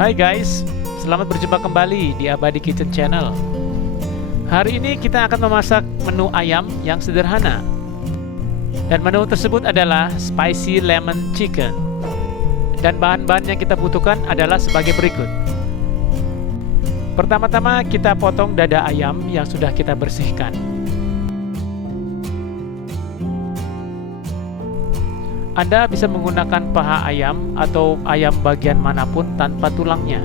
Hai guys, selamat berjumpa kembali di Abadi Kitchen Channel. Hari ini kita akan memasak menu ayam yang sederhana. Dan menu tersebut adalah Spicy Lemon Chicken. Dan bahan-bahan yang kita butuhkan adalah sebagai berikut. Pertama-tama kita potong dada ayam yang sudah kita bersihkan. Anda bisa menggunakan paha ayam atau ayam bagian manapun tanpa tulangnya.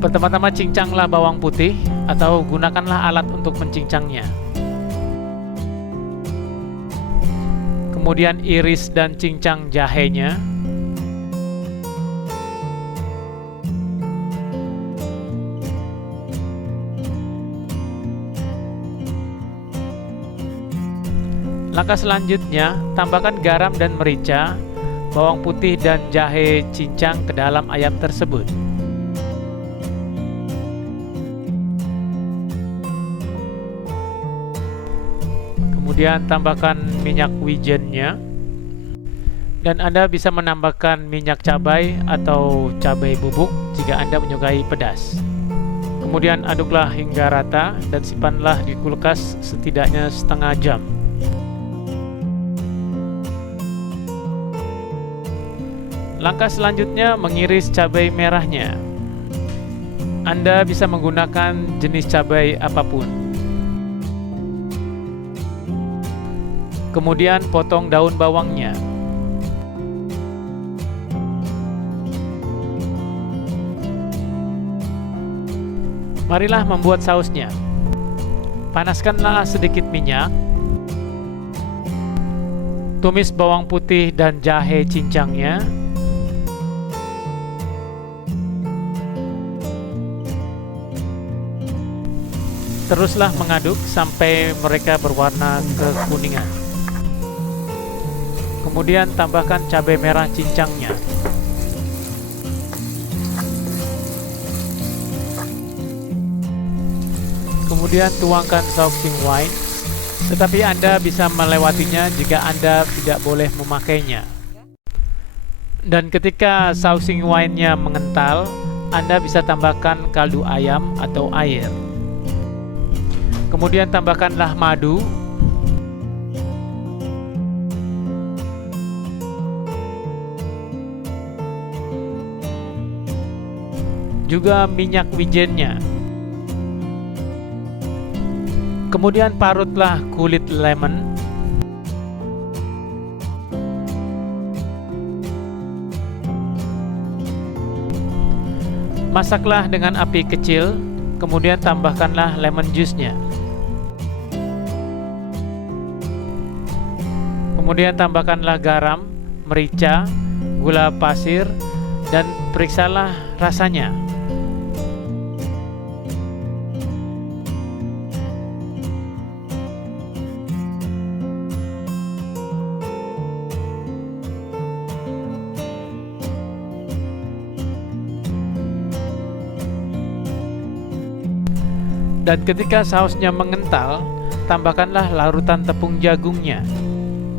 Pertama-tama cincanglah bawang putih atau gunakanlah alat untuk mencincangnya. Kemudian iris dan cincang jahenya. Langkah selanjutnya, tambahkan garam dan merica, bawang putih dan jahe cincang ke dalam ayam tersebut. Kemudian tambahkan minyak wijennya. Dan Anda bisa menambahkan minyak cabai atau cabai bubuk jika Anda menyukai pedas. Kemudian aduklah hingga rata dan simpanlah di kulkas setidaknya setengah jam. Langkah selanjutnya mengiris cabai merahnya. Anda bisa menggunakan jenis cabai apapun. Kemudian potong daun bawangnya. Marilah membuat sausnya. Panaskanlah sedikit minyak. Tumis bawang putih dan jahe cincangnya. Teruslah mengaduk sampai mereka berwarna kekuningan. Kemudian tambahkan cabai merah cincangnya. Kemudian tuangkan saucing wine, tetapi Anda bisa melewatinya jika Anda tidak boleh memakainya. Dan ketika saucing wine-nya mengental, Anda bisa tambahkan kaldu ayam atau air. Kemudian tambahkanlah madu, juga minyak wijennya. Kemudian parutlah kulit lemon. Masaklah dengan api kecil, kemudian tambahkanlah lemon juice-nya. Kemudian tambahkanlah garam, merica, gula pasir, dan periksalah rasanya. Dan ketika sausnya mengental, tambahkanlah larutan tepung jagungnya.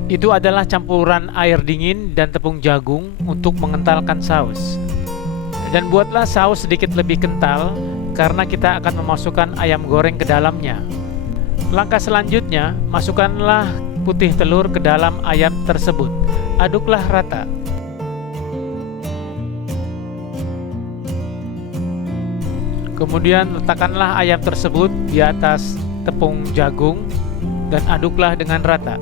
Itu adalah campuran air dingin dan tepung jagung untuk mengentalkan saus. Dan buatlah saus sedikit lebih kental karena kita akan memasukkan ayam goreng ke dalamnya. Langkah selanjutnya, masukkanlah putih telur ke dalam ayam tersebut. Aduklah rata. Kemudian letakkanlah ayam tersebut di atas tepung jagung dan aduklah dengan rata.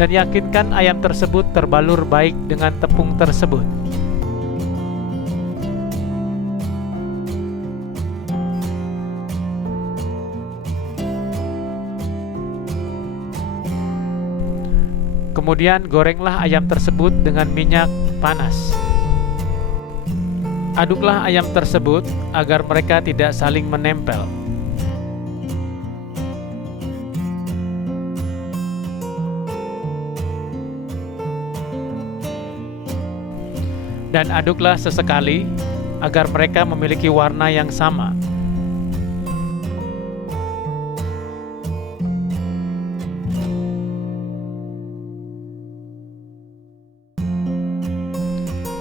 Dan yakinkan ayam tersebut terbalur baik dengan tepung tersebut. Kemudian gorenglah ayam tersebut dengan minyak panas. Aduklah ayam tersebut agar mereka tidak saling menempel. Dan aduklah sesekali agar mereka memiliki warna yang sama.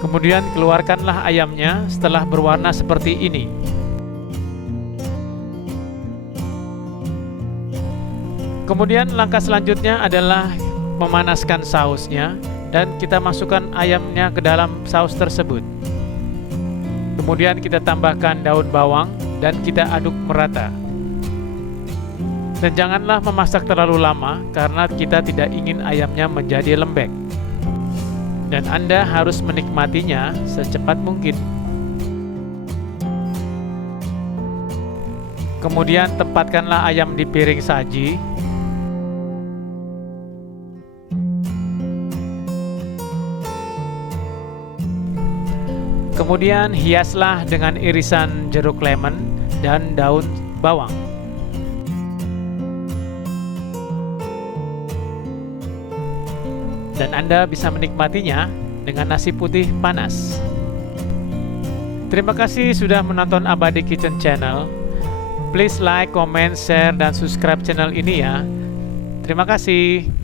Kemudian keluarkanlah ayamnya setelah berwarna seperti ini. Kemudian langkah selanjutnya adalah memanaskan sausnya dan kita masukkan ayamnya ke dalam saus tersebut. Kemudian kita tambahkan daun bawang dan kita aduk merata. Dan janganlah memasak terlalu lama karena kita tidak ingin ayamnya menjadi lembek. Dan Anda harus menikmatinya secepat mungkin. Kemudian tempatkanlah ayam di piring saji. Kemudian hiaslah dengan irisan jeruk lemon dan daun bawang. Dan Anda bisa menikmatinya dengan nasi putih panas. Terima kasih sudah menonton Abadi Kitchen Channel. Please like, comment, share, dan subscribe channel ini ya. Terima kasih.